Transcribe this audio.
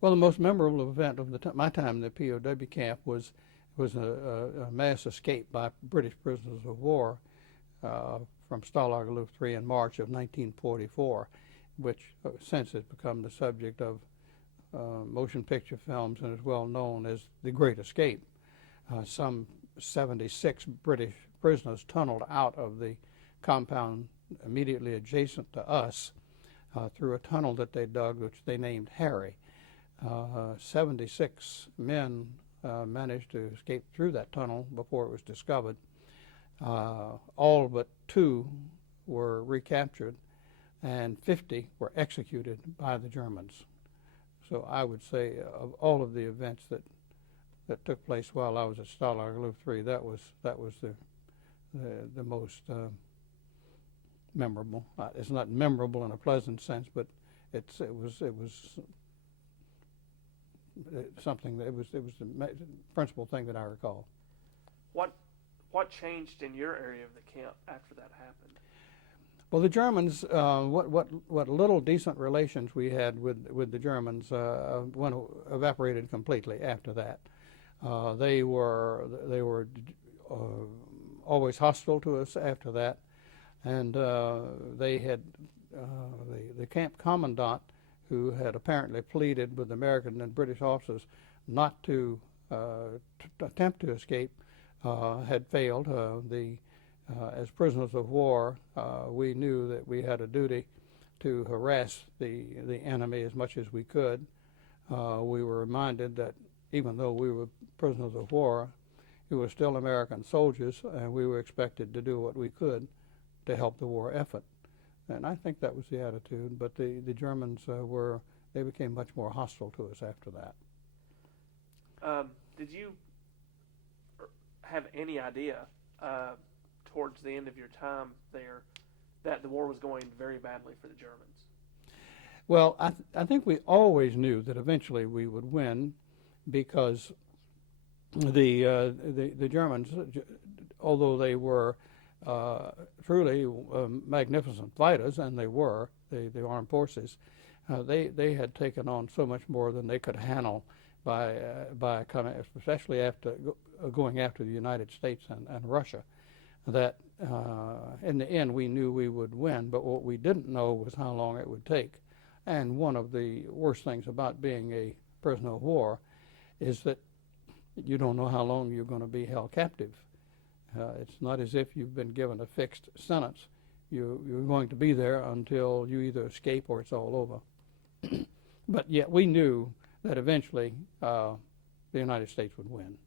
Well, the most memorable event of my time in the POW camp was a mass escape by British prisoners of war from Stalag Luft III in March of 1944, which since has become the subject of motion picture films and is well known as the Great Escape. Some 76 British prisoners tunneled out of the compound immediately adjacent to us through a tunnel that they dug, which they named Harry. 76 men managed to escape through that tunnel before it was discovered. All but 2 were recaptured, and 50 were executed by the Germans. So I would say of all of the events that took place while I was at Stalag Luft III, that was the most memorable. It's not memorable in a pleasant sense, but it was something that it was the principal thing that I recall. What changed in your area of the camp after that happened? Well, the Germans, what little decent relations we had with the Germans evaporated completely after that. They were always hostile to us after that, and they had the camp commandant, who had apparently pleaded with American and British officers not to attempt to escape, had failed. As prisoners of war, we knew that we had a duty to harass the enemy as much as we could. We were reminded that even though we were prisoners of war, we were still American soldiers, and we were expected to do what we could to help the war effort. And I think that was the attitude, but the Germans they became much more hostile to us after that. Did you have any idea towards the end of your time there that the war was going very badly for the Germans? Well, I think we always knew that eventually we would win, because the Germans, although they were truly magnificent fighters, and they were the armed forces, they had taken on so much more than they could handle by coming, especially after going after the United States and Russia, that in the end we knew we would win, but what we didn't know was how long it would take. And one of the worst things about being a prisoner of war is that you don't know how long you're going to be held captive. It's not as if you've been given a fixed sentence. You're going to be there until you either escape or it's all over. But yet we knew that eventually the United States would win.